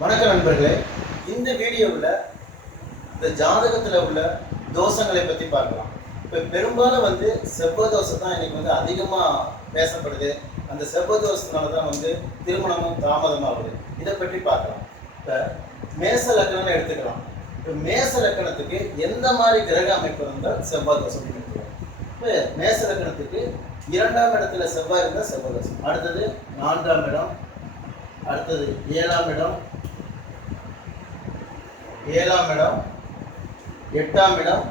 வணக்கம் நண்பர்களே. இந்த வீடியோவில் இந்த ஜாதகத்தில் உள்ள தோஷங்களை பற்றி பார்க்கலாம். இப்போ பெரும்பாலும் செவ்வாய் தோஷம் தான் இன்னைக்கு அதிகமாக பேசப்படுது. அந்த செவ்வாய் தோஷத்தினால தான் திருமணமும் தாமதமாகுது. இதை பற்றி பார்க்கலாம். இப்போ மேச லக்கணம்னு எடுத்துக்கலாம். இப்போ மேச லக்கணத்துக்கு எந்த மாதிரி கிரக அமைப்பு இருந்தால் செவ்வாய் தோஷம் எடுத்துக்கலாம். இப்போ மேச லக்கணத்துக்கு 2ஆம் இடத்துல செவ்வாய் இருந்தால் செவ்வாய் தோஷம். அடுத்தது 4ஆம் இடம், அடுத்தது 7ஆம் இடம், 7ஆம் இடம், 8ஆம் இடம்,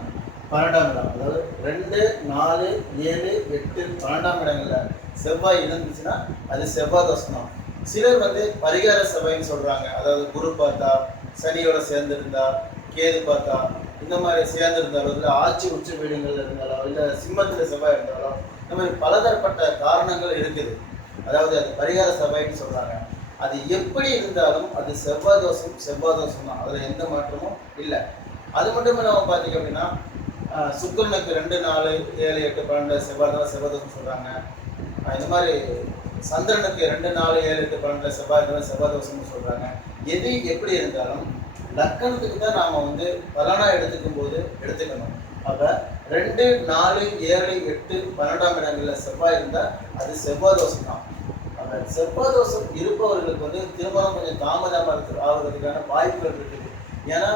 12ஆம் இடம். அதாவது 2, 4, 7, 8, 12ஆம் இடங்களில் செவ்வாய் இருந்துச்சுன்னா அது செவ்வாய் தோஷம் தான். சிலர் பரிகார செவ்வாய்ன்னு சொல்கிறாங்க. அதாவது குரு பார்த்தா, சனியோட சேர்ந்துருந்தா, கேது பார்த்தா, இந்த மாதிரி சேர்ந்துருந்தாலோ, இல்லை ஆட்சி உச்ச வீடுகளில் இருந்தாலோ, இல்லை சிம்மத்தில் செவ்வாய் இருந்தாலோ, இந்த மாதிரி பலதரப்பட்ட காரணங்கள் இருக்குது. அதாவது அது பரிகார செவ்வாய்ன்னு சொல்கிறாங்க. அது எப்படி இருந்தாலும் அது செவ்வாய் தோஷம் தான். அதில் எந்த மாற்றமும் இல்லை. அது மட்டும் இல்லாமல் பார்த்தீங்க அப்படின்னா சுக்கிரனுக்கு 2, 4, 7, 8, 12 செவ்வாய் தோஷம் சொல்கிறாங்க. இந்த மாதிரி சந்திரனுக்கு 2, 4, 7, 8, 12 செவ்வாய் தோஷம்னு சொல்கிறாங்க. எது எப்படி இருந்தாலும் லக்கணத்துக்கு தான் நாம் பலனாக எடுத்துக்கணும். அப்போ 2, 4, 7, 8, 12ஆம் இடங்களில் செவ்வாய் இருந்தால் அது செவ்வாய் தோஷம் தான். செவ்வாய் தோஷம் இருப்பவர்களுக்கு திருமணம் கொஞ்சம் தாமதமாக ஆகிறதுக்கான வாய்ப்புகள் இருக்குது. ஏன்னா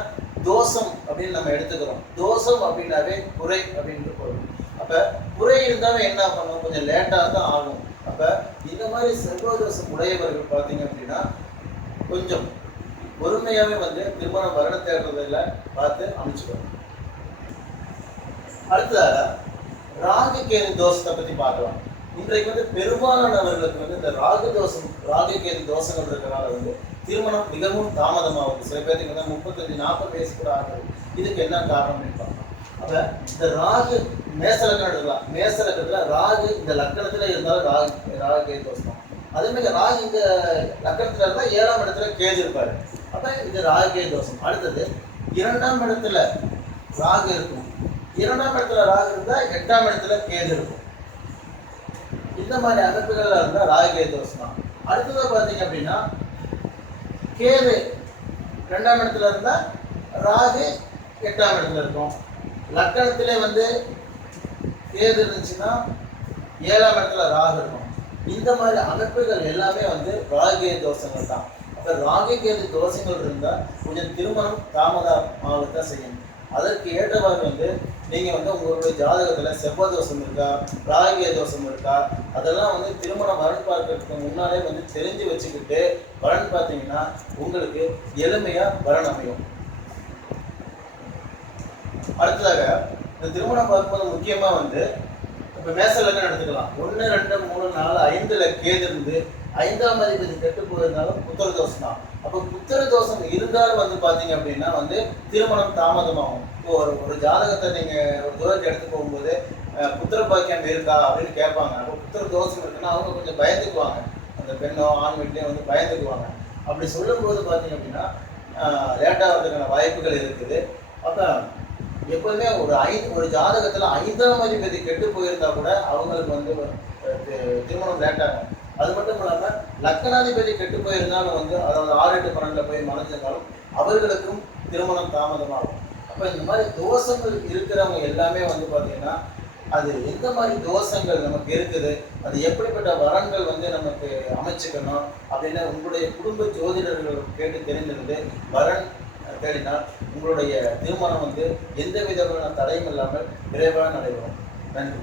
தோஷம் அப்படின்னு நம்ம எடுத்துக்கிறோம். தோஷம் அப்படின்னாவே குறை அப்படின்ட்டு போகும். அப்போ குறை இருந்தாலும் என்ன பண்ணும், கொஞ்சம் லேட்டாக தான் ஆகும். அப்போ இந்த மாதிரி செவ்வாய் தோஷம் உடையவர்கள் பார்த்தீங்க அப்படின்னா கொஞ்சம் பொறுமையாகவே திருமணம் வருட தேடுறதில் பார்த்து அமைச்சுக்கணும். அடுத்ததாக ராகு கேது தோஷத்தை பற்றி பார்க்கலாம். இன்றைக்கு பெரும்பாலானவர்களுக்கு இந்த ராகு கேது தோஷங்கள் இருக்கிறனால திருமணம் மிகவும் தாமதமாகுது. சில பேருக்கு 35, 40 வயசு கூட ஆகுது. இதுக்கு என்ன காரணம் அப்படின்னு பார்க்கலாம். அப்போ இந்த ராகு மேச லக்கணம் எடுக்கலாம். மேச லக்கணத்தில் ராகு இந்த லக்கணத்தில் இருந்தாலும் ராகு கேது தோஷம். அதே மாதிரி ராகு இந்த லக்கணத்தில் இருந்தால் 7ஆம் இடத்துல கேது இருப்பார். அப்போ இது ராகு கேது தோஷம். அடுத்தது 2ஆம் இடத்துல ராகு இருக்கும். 2ஆம் இடத்துல ராகு இருந்தால் 8ஆம் இடத்துல கேது இருக்கும். இந்த மாதிரி அமைப்புகள் இருந்தால் ராகு கேது தோஷம் தான். அடுத்தது பார்த்தீங்க அப்படின்னா கேது 2ஆம் இடத்துல இருந்தால் ராகு 8ஆம் இடத்துல இருக்கும். லக்கணத்திலே கேது இருந்துச்சுன்னா 7ஆம் இடத்துல ராகு இருக்கும். இந்த மாதிரி அமைப்புகள் எல்லாமே ராகு கேது தோஷங்கள் தான். அப்போ ராகு கேது தோஷங்கள் இருந்தால் கொஞ்சம் திருமணம் தாமதமாகத்தான் செய்யும். அதற்கு ஏற்றவாறு நீங்கள் உங்களுடைய ஜாதகத்தில் செவ்வாய் தோஷம் இருக்கா, ராகு கேது தோஷம் இருக்கா, அதெல்லாம் திருமணம் வரன் பார்க்கறதுக்கு முன்னாலே தெரிஞ்சு வச்சுக்கிட்டு வரன் பார்த்தீங்கன்னா உங்களுக்கு எளிமையாக வரன் அமையும். அடுத்ததாக இந்த திருமணம் பார்க்கும்போது முக்கியமாக இப்போ மேச லக்கணம் எடுத்துக்கலாம். 1, 2, 3, 4, 5ல் கேது இருந்து 5ஆம் அதிபதி கெட்டு போயிருந்தாலும் புத்திர தோஷம் தான். அப்போ புத்திர தோஷம் இருந்தாலும் பார்த்தீங்க அப்படின்னா திருமணம் தாமதமாகும். இப்போ ஒரு ஜாதகத்தை நீங்கள் ஒரு தூரத்தை எடுத்து போகும்போது புத்திர பாக்கியம் இருக்கா அப்படின்னு கேட்பாங்க. அப்போ புத்திர தோஷம் இருக்குன்னா அவங்க கொஞ்சம் பயந்துக்குவாங்க. அந்த பெண்ணோ ஆண் வீட்லேயும் பயந்துக்குவாங்க. அப்படி சொல்லும்போது பார்த்தீங்க அப்படின்னா லேட்டாகிறதுக்கான வாய்ப்புகள் இருக்குது. அப்போ எப்போதுமே ஒரு ஜாதகத்தில் 5ஆம் அதிபதி கெட்டு போயிருந்தா கூட அவங்களுக்கு திருமணம் லேட்டாகும். அது மட்டும் இல்லாமல் லக்கணாதிபதி கெட்டு போயிருந்தாலும் அதாவது 6, 8, 12 போய் மறைஞ்சிருந்தாலும் அவர்களுக்கும் திருமணம் தாமதமாகும். அப்போ இந்த மாதிரி தோஷங்கள் இருக்கிறவங்க எல்லாமே பார்த்தீங்கன்னா அது எந்த மாதிரி தோஷங்கள் நமக்கு இருக்குது, அது எப்படிப்பட்ட வரன்கள் நமக்கு அமைச்சுக்கணும் அப்படின்னு உங்களுடைய குடும்ப ஜோதிடர்கள் கேட்டு தெரிந்திருந்து வரன் தேடினால் உங்களுடைய திருமணம் எந்த விதமான தடையும் இல்லாமல் விரைவாக நடைபெறும். நன்றி.